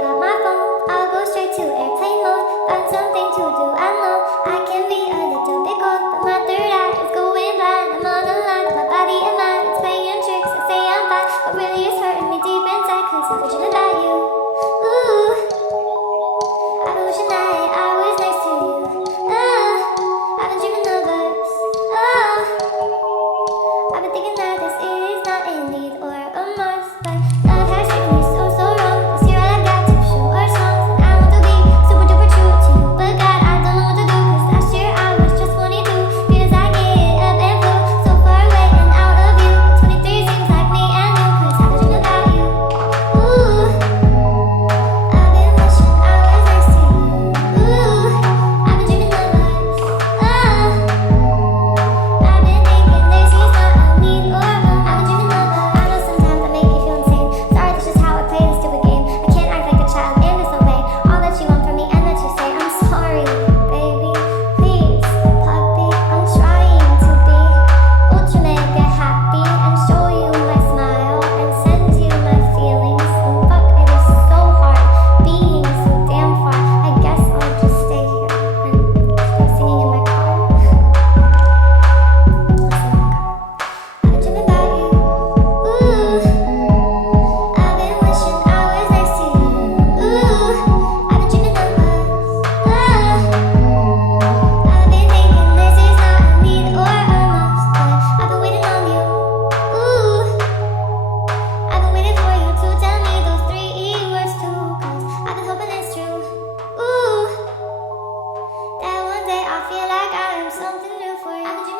pick up my phone, I'll go straight to airplane mode. Find something to do, I know I can be a little bit cold, but my third eye is going blind. I'm on the line, my body and mind, it's playing tricks. I say I'm fine, but really it's hurting me deep inside, cause I'm wishing about you. Ooh, I've been wishing that I was next to you. I've been dreaming of us. I've been thinking that this is not a need or a must, but love has treated me so, so wrong. This year I got to show our songs, and I want to be super duper true to you, but God, I don't know what to do, cause last year I was just 22. Feels I get up and flow, so far away and out of you, but 23 seems like me and you, cause I've been dreaming about you. Ooh, I've been wishing I was next to you. Ooh, I've been dreaming of us. I've been thinking this is not a need or a want. I've been dreaming of us. I know sometimes I make you feel insane. Sorry, that's just how I play this stupid game. I can't act like a child and disobey all that you want from me and that you say. I'm sorry, baby. Please, puppy. I'm trying to be ultra mega happy and show you my smile and send you my feelings. And fuck, it is so hard being so damn far. I guess I'll just stay here and start singing in my car. I've been dreaming about you. Ooh, I've been wishing I was next to you. Ooh, I've been dreaming of us. I've been thinking this is not a need or a must, but I've been waiting on you. Ooh, I've been waiting for you to tell me those 3 words too, cause I've been hoping it's true. Ooh, that one day I'll feel like I am something new for you. I've been dreaming